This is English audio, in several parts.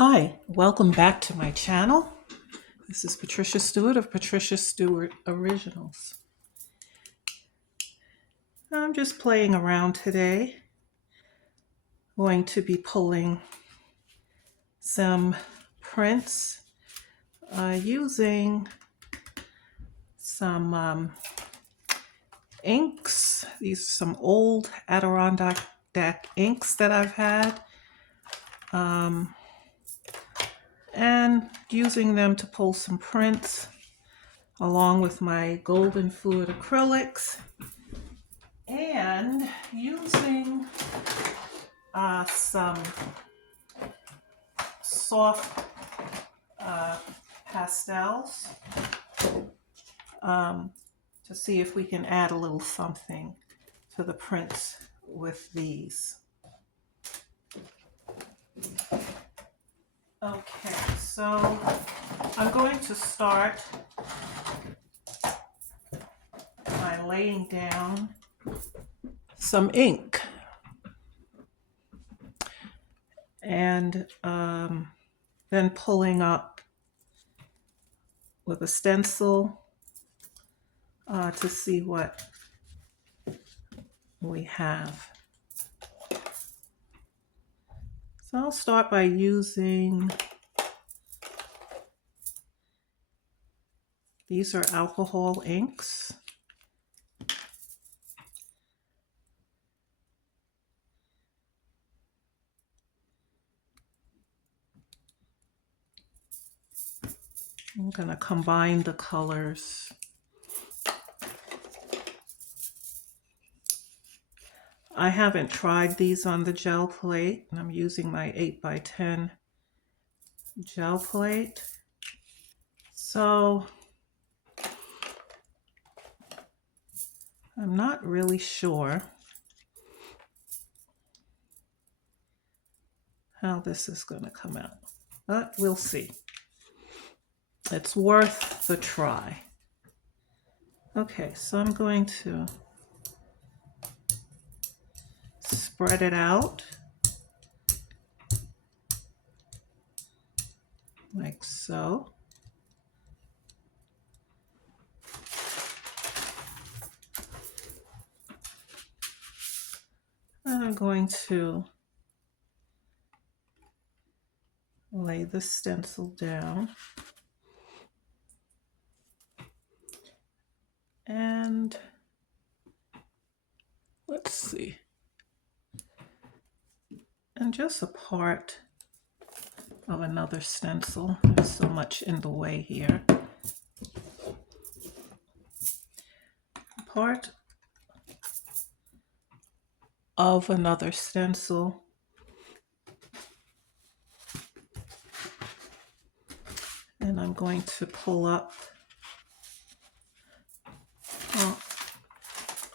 Hi, welcome back to my channel. This is Patricia Stewart of Patricia Stewart Originals. I'm just playing around today. Going to be pulling some prints using some inks. These are some old Adirondack inks that I've had. And using them to pull some prints along with my golden fluid acrylics and using some soft pastels to see if we can add a little something to the prints with these. Okay, so I'm going to start by laying down some ink and then pulling up with a stencil to see what we have. So I'll start by using, these are alcohol inks. I'm going to combine the colors. I haven't tried these on the gel plate, and I'm using my 8x10 gel plate. So I'm not really sure how this is going to come out, but we'll see. It's worth the try. Okay, so I'm going to spread it out like so. And I'm going to lay the stencil down. And let's see. And just a part of another stencil. There's so much in the way here. Part of another stencil. And I'm going to pull up, well,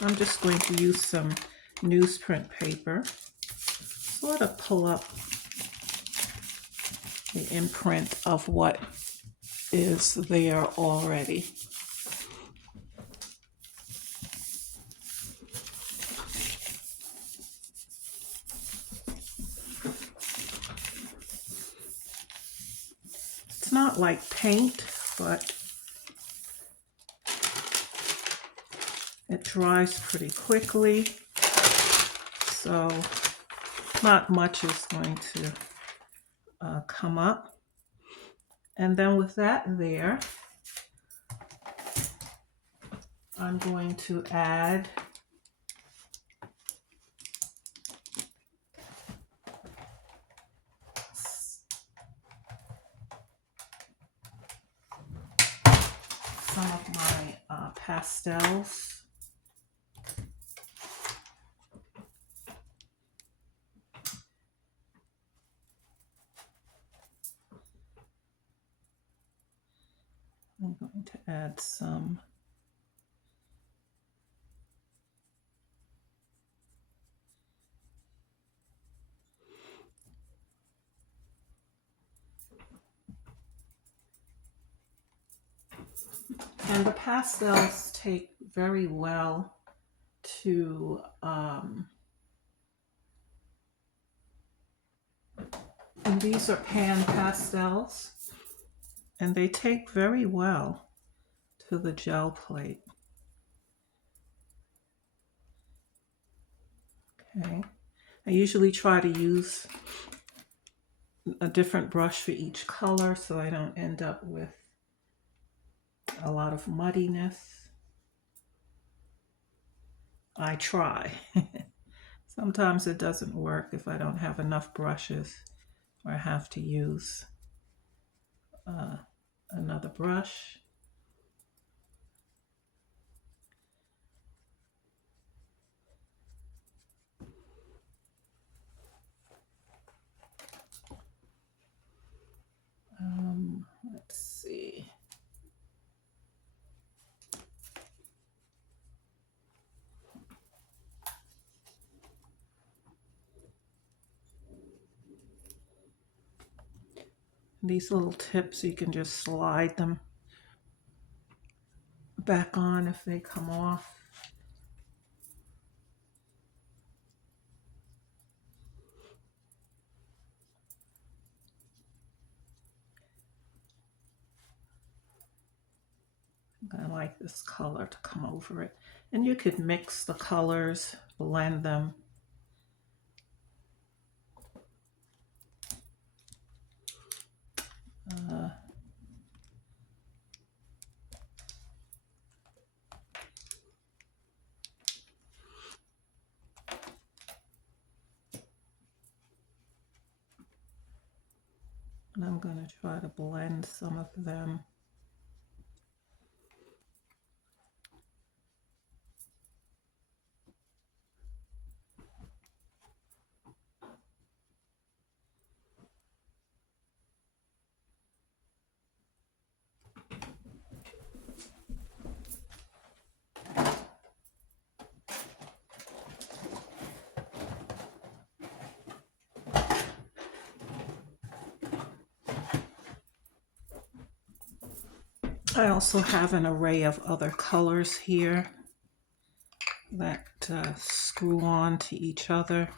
I'm just going to use some newsprint paper, sort of pull up the imprint of what is there already. It's not like paint, but it dries pretty quickly, so not much is going to come up. And then with that there, I'm going to add some of my pastels. I'm going to add some and the pastels take very well to And these are pan pastels, and they take very well to the gel plate. Okay, I usually try to use a different brush for each color so I don't end up with a lot of muddiness. I try. Sometimes it doesn't work if I don't have enough brushes or I have to use another brush. Let's see. These little tips, you can just slide them back on if they come off. I like this color to come over it. And you could mix the colors, blend them. And I'm going to try to blend some of them. I also have an array of other colors here that screw on to each other.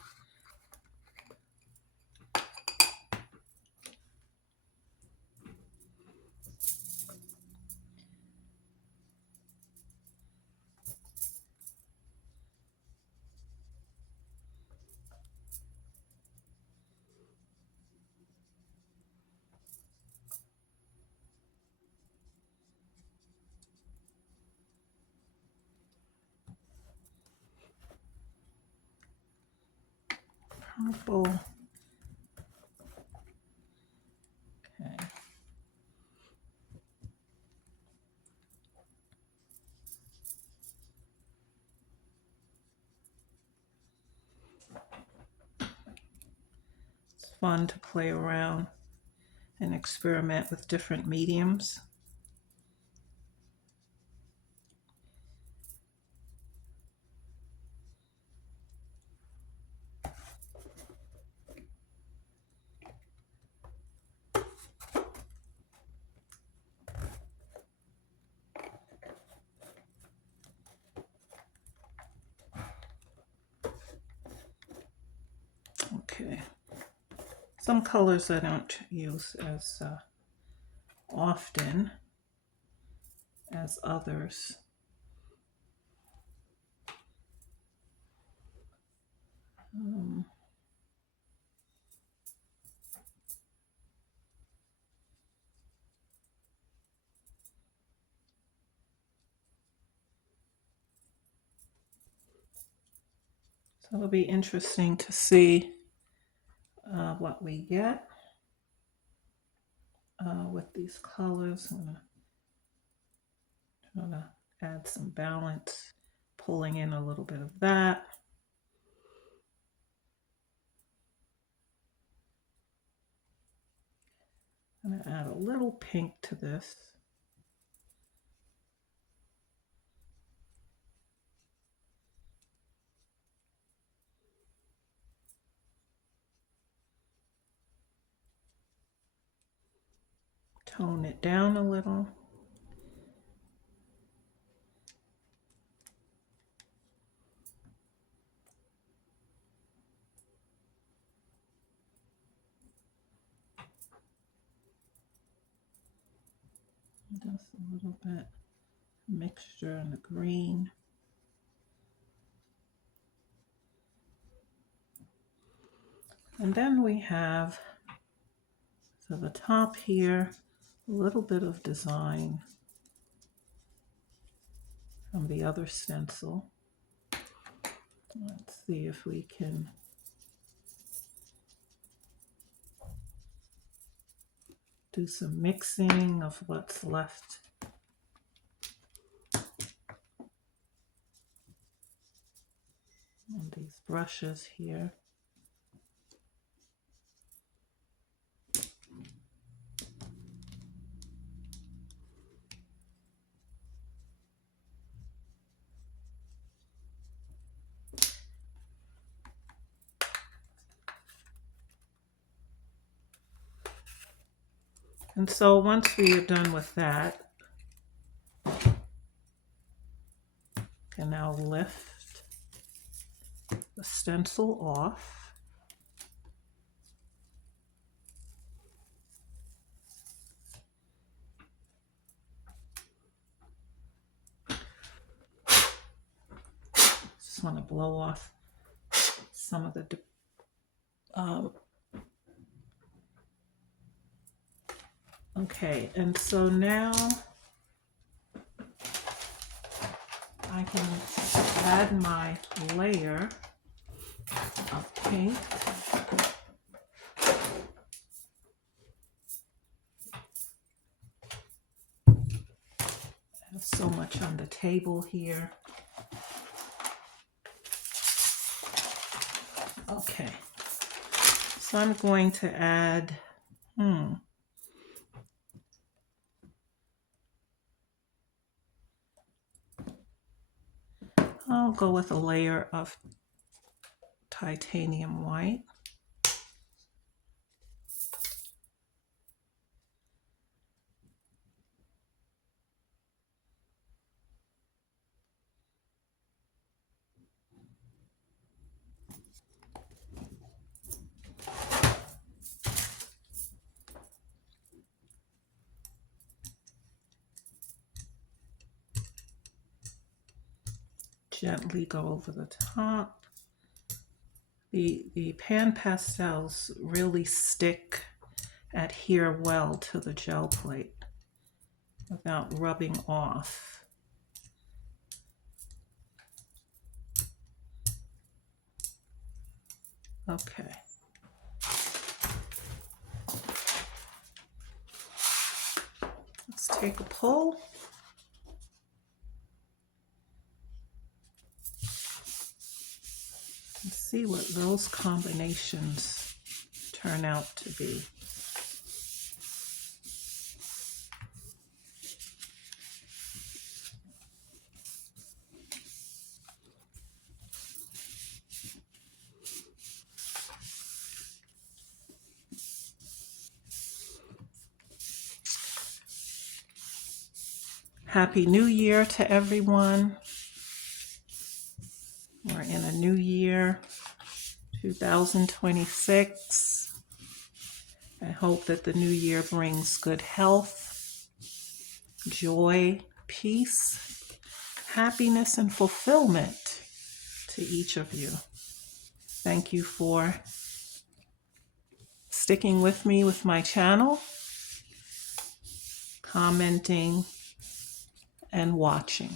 Purple. Okay. It's fun to play around and experiment with different mediums. Okay. Some colors I don't use as often as others. So it'll be interesting to see what we get with these colors. I'm going to try to add some balance, pulling in a little bit of that. I'm going to add a little pink to this. Tone it down a little. Just a little bit mixture in the green. And then we have, to the top here, a little bit of design from the other stencil. Let's see if we can do some mixing of what's left. On these brushes here. And so once we are done with that, can now lift the stencil off. Just want to blow off some of the okay, and so now I can add my layer of paint. I have so much on the table here. Okay, so I'm going to add, I'll go with a layer of titanium white. Gently go over the top. The pan pastels really adhere well to the gel plate without rubbing off. Okay. Let's take a pull. And see what those combinations turn out to be. Happy New Year to everyone. We're in a new year, 2026. I hope that the new year brings good health, joy, peace, happiness, and fulfillment to each of you. Thank you for sticking with me with my channel, commenting, and watching.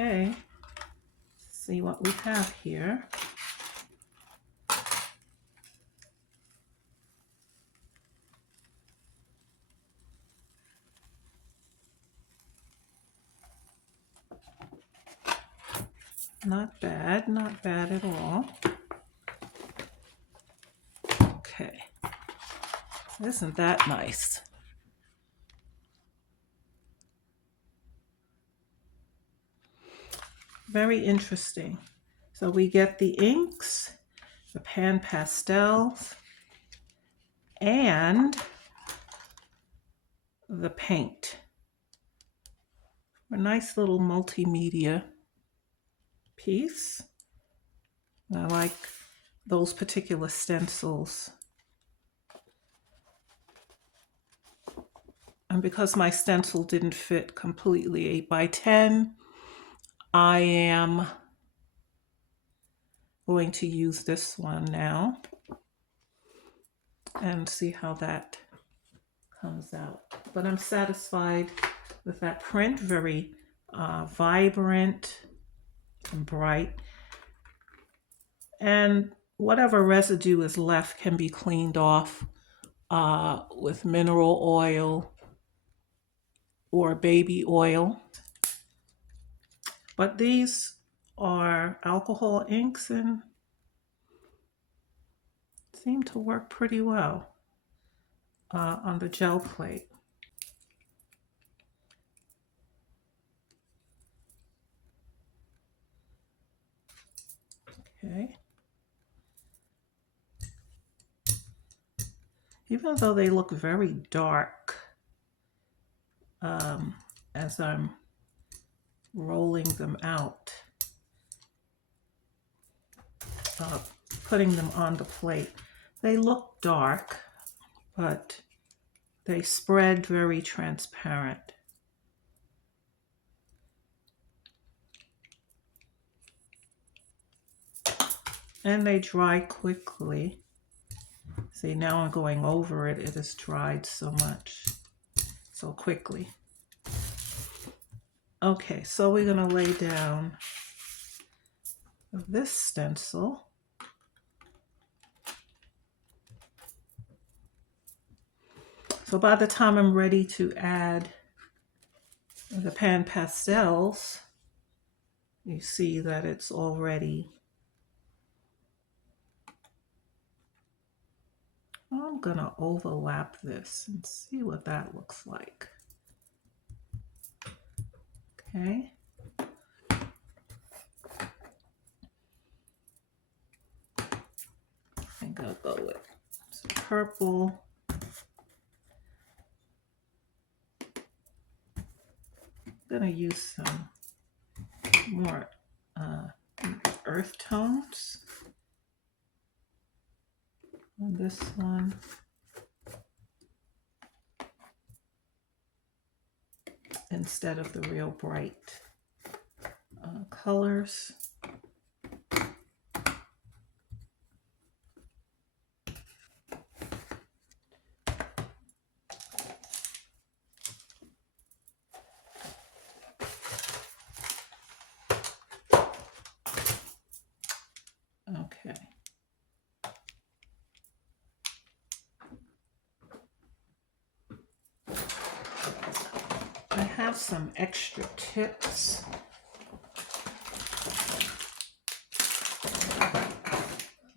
Okay, see what we have here. Not bad at all. Okay, isn't that nice? Very interesting. So we get the inks, the pan pastels, and the paint. A nice little multimedia piece. I like those particular stencils. And because my stencil didn't fit completely 8 by 10, I am going to use this one now and see how that comes out. But I'm satisfied with that print, very vibrant and bright. And whatever residue is left can be cleaned off with mineral oil or baby oil. But these are alcohol inks and seem to work pretty well on the gel plate. Okay. Even though they look very dark as I'm rolling them out, putting them on the plate, they look dark, but they spread very transparent. And they dry quickly. See, now I'm going over it. It has dried so much, so quickly. Okay, so we're going to lay down this stencil. So by the time I'm ready to add the pan pastels, you see that it's already, I'm gonna overlap this and see what that looks like. Okay. I think I'll go with some purple. I'm gonna use some more earth tones on this one. Instead of the real bright colors. Okay. I have some extra tips.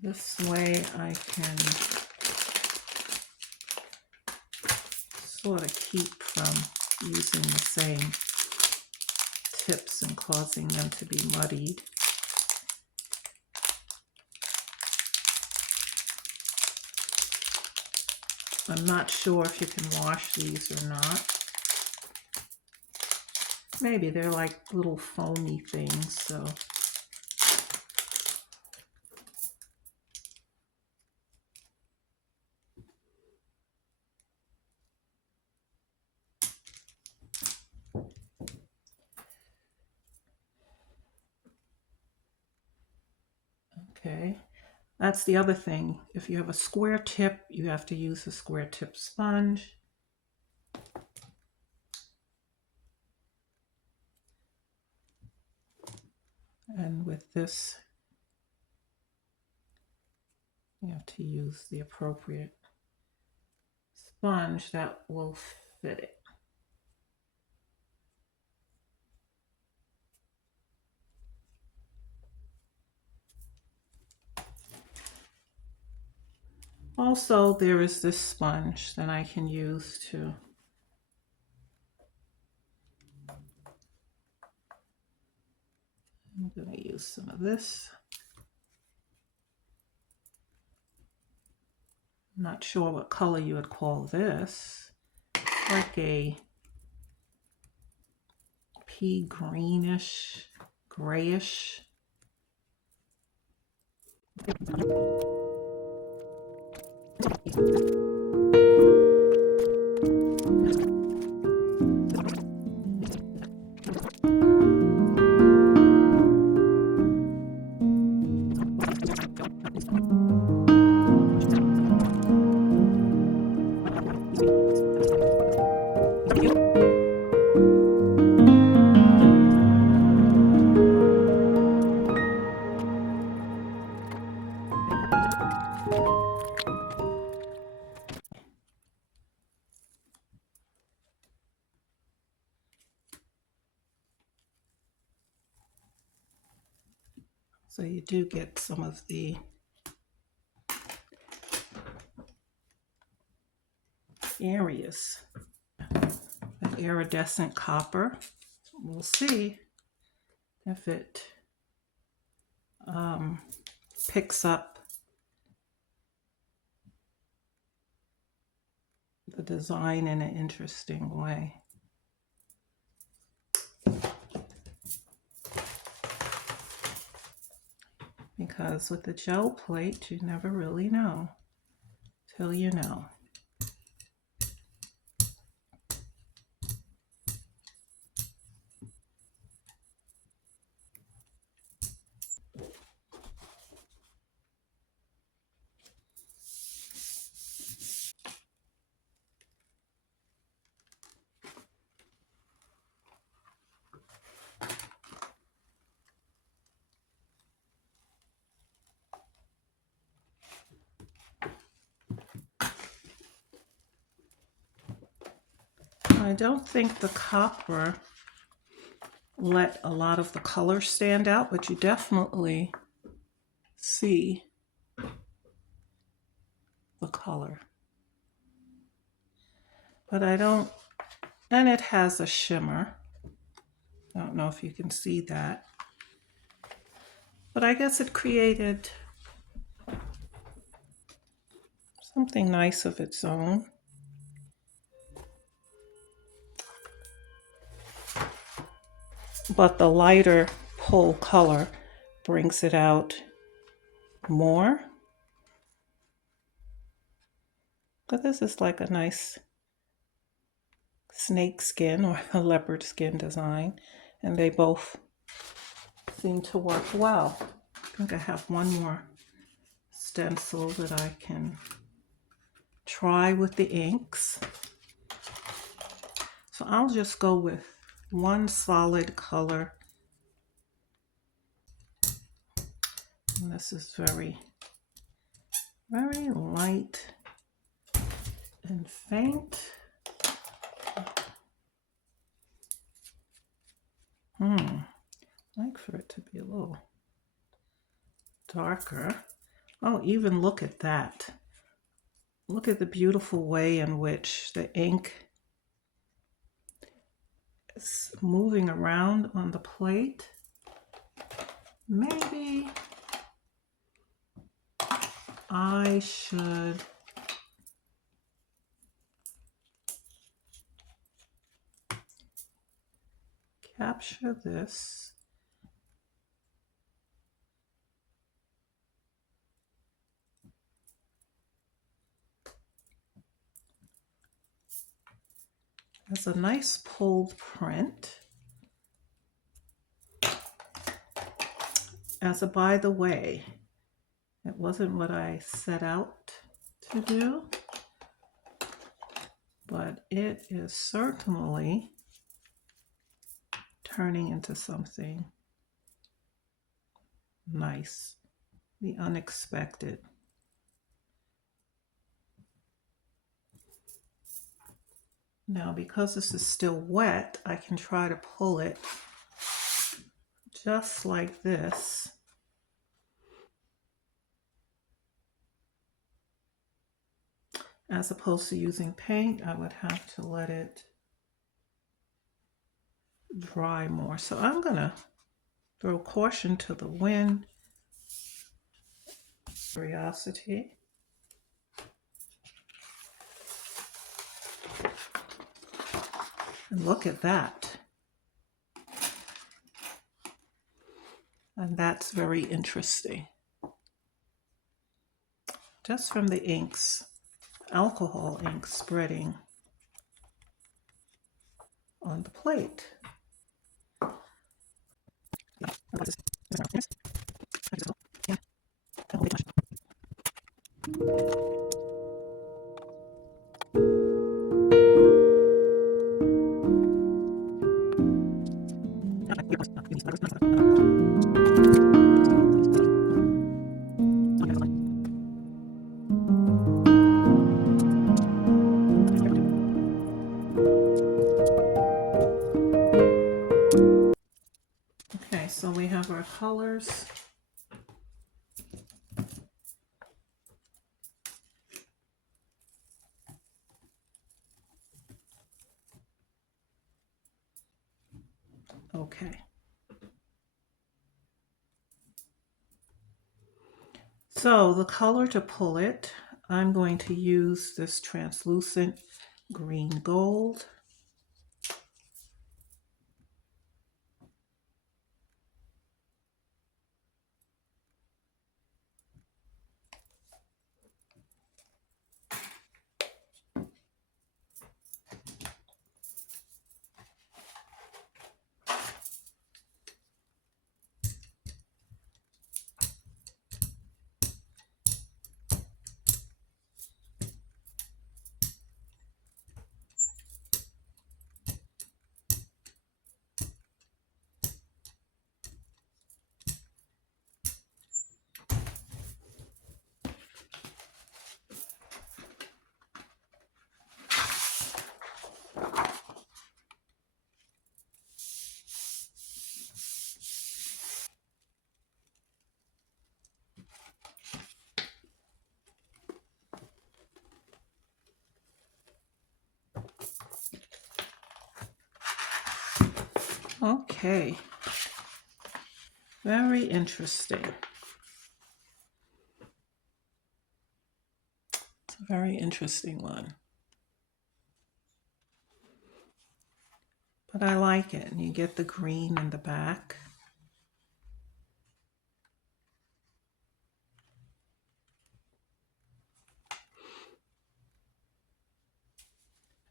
This way I can sort of keep from using the same tips and causing them to be muddied. I'm not sure if you can wash these or not. Maybe they're like little foamy things, so. Okay, that's the other thing. If you have a square tip, you have to use a square tip sponge. And with this, you have to use the appropriate sponge that will fit it. Also, there is this sponge that I can use to I'm going to use some of this. I'm not sure what color you would call this. It's like a pea greenish, grayish. So you do get some of the areas, the iridescent copper. We'll see if it picks up the design in an interesting way. Because with the gel plate, you never really know till you know. I don't think the copper let a lot of the color stand out, but you definitely see the color. But I don't, and it has a shimmer. I don't know if you can see that. But I guess it created something nice of its own. But the lighter pull color brings it out more. But this is like a nice snake skin or a leopard skin design, and they both seem to work well. I think I have one more stencil that I can try with the inks. So I'll just go with one solid color. And this is very, very light and faint. I'd like for it to be a little darker. Oh, even look at that. Look at the beautiful way in which the ink is moving around on the plate. Maybe I should capture this. It's a nice pulled print. As a by the way, it wasn't what I set out to do, but it is certainly turning into something nice, the unexpected. Now, because this is still wet, I can try to pull it just like this. As opposed to using paint, I would have to let it dry more. So I'm gonna throw caution to the wind. Curiosity. And look at that. And that's very interesting. just from the inks, alcohol ink spreading on the plate. Okay, so we have our colors. Okay. So the color to pull it, I'm going to use this translucent green gold. Okay, very interesting. It's a very interesting one. But I like it. And you get the green in the back.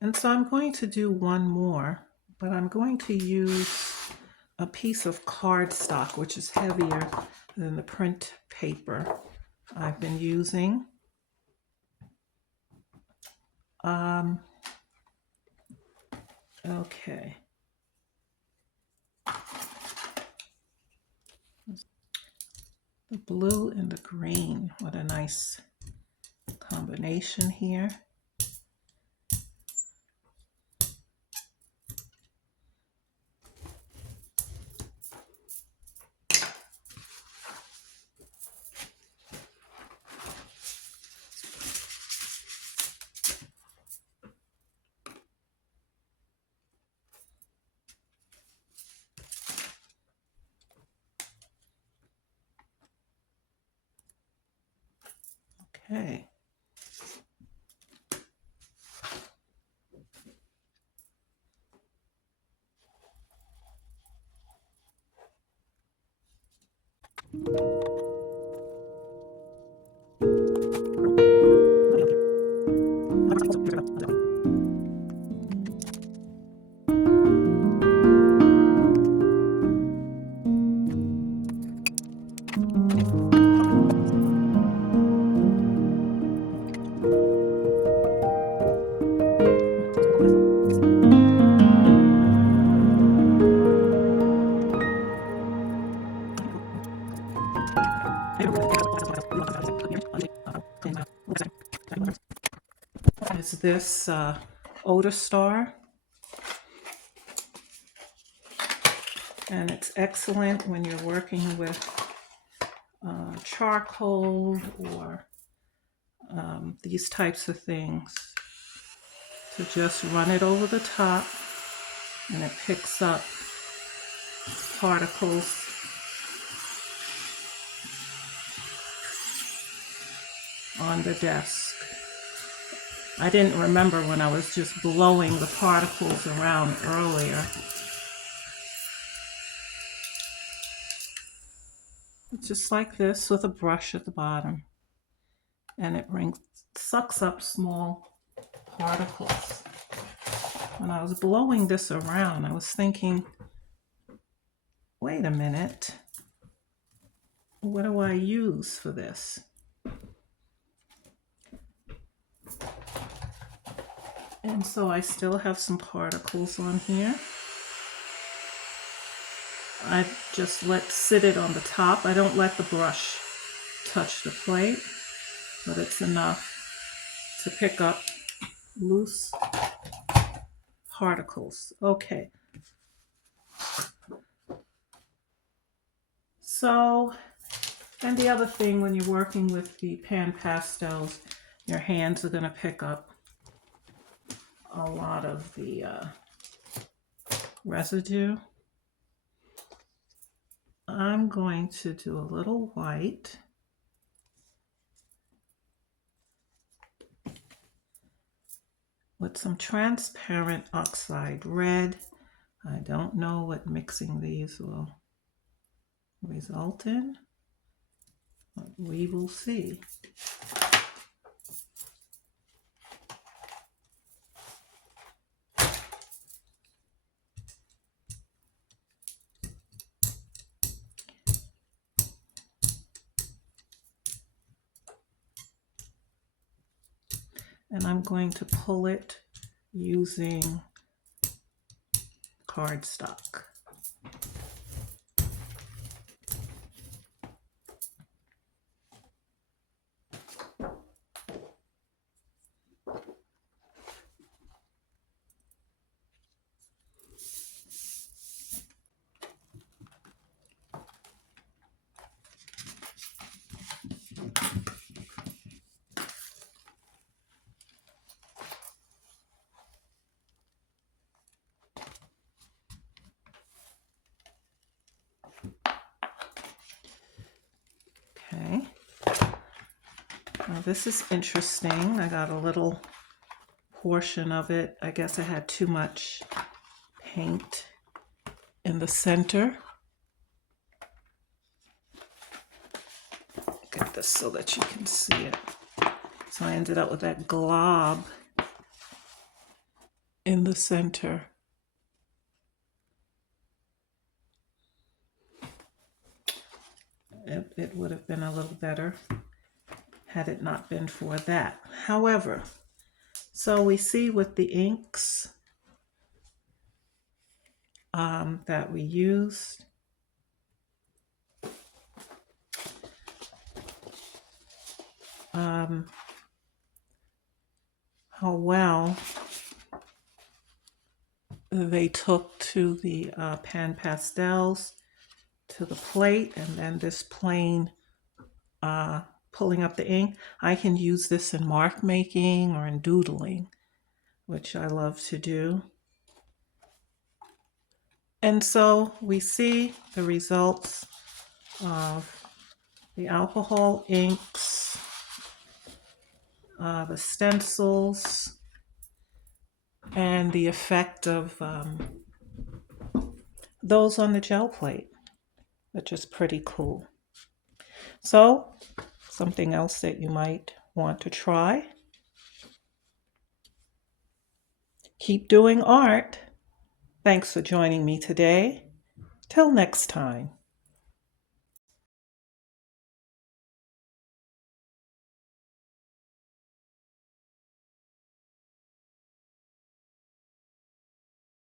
And so I'm going to do one more, but I'm going to use a piece of cardstock, which is heavier than the print paper I've been using. Okay. The blue and the green, what a nice combination here. Okay. Is this Odor Star, and it's excellent when you're working with charcoal or these types of things, to just run it over the top and it picks up particles on the desk. I didn't remember when I was just blowing the particles around earlier. Just like this with a brush at the bottom. and it sucks up small particles. When I was blowing this around, I was thinking, wait a minute, what do I use for this? And so I still have some particles on here. I just sit it on the top. I don't let the brush touch the plate, but it's enough to pick up loose particles. Okay. So, and the other thing when you're working with the pan pastels, your hands are going to pick up a lot of the residue. I'm going to do a little white. With some transparent oxide red. I don't know what mixing these will result in, but we will see. And I'm going to pull it using cardstock. Okay. Now this is interesting. I got a little portion of it. I guess I had too much paint in the center. Get this so that you can see it. So I ended up with that glob in the center. It would have been a little better had it not been for that. However, so we see with the inks that we used, how well they took to the pan pastels, to the plate, and then this plain pulling up the ink. I can use this in mark making or in doodling, which I love to do. And so we see the results of the alcohol inks, the stencils, and the effect of those on the gel plate, which is pretty cool. So, something else that you might want to try. Keep doing art. Thanks for joining me today. Till next time.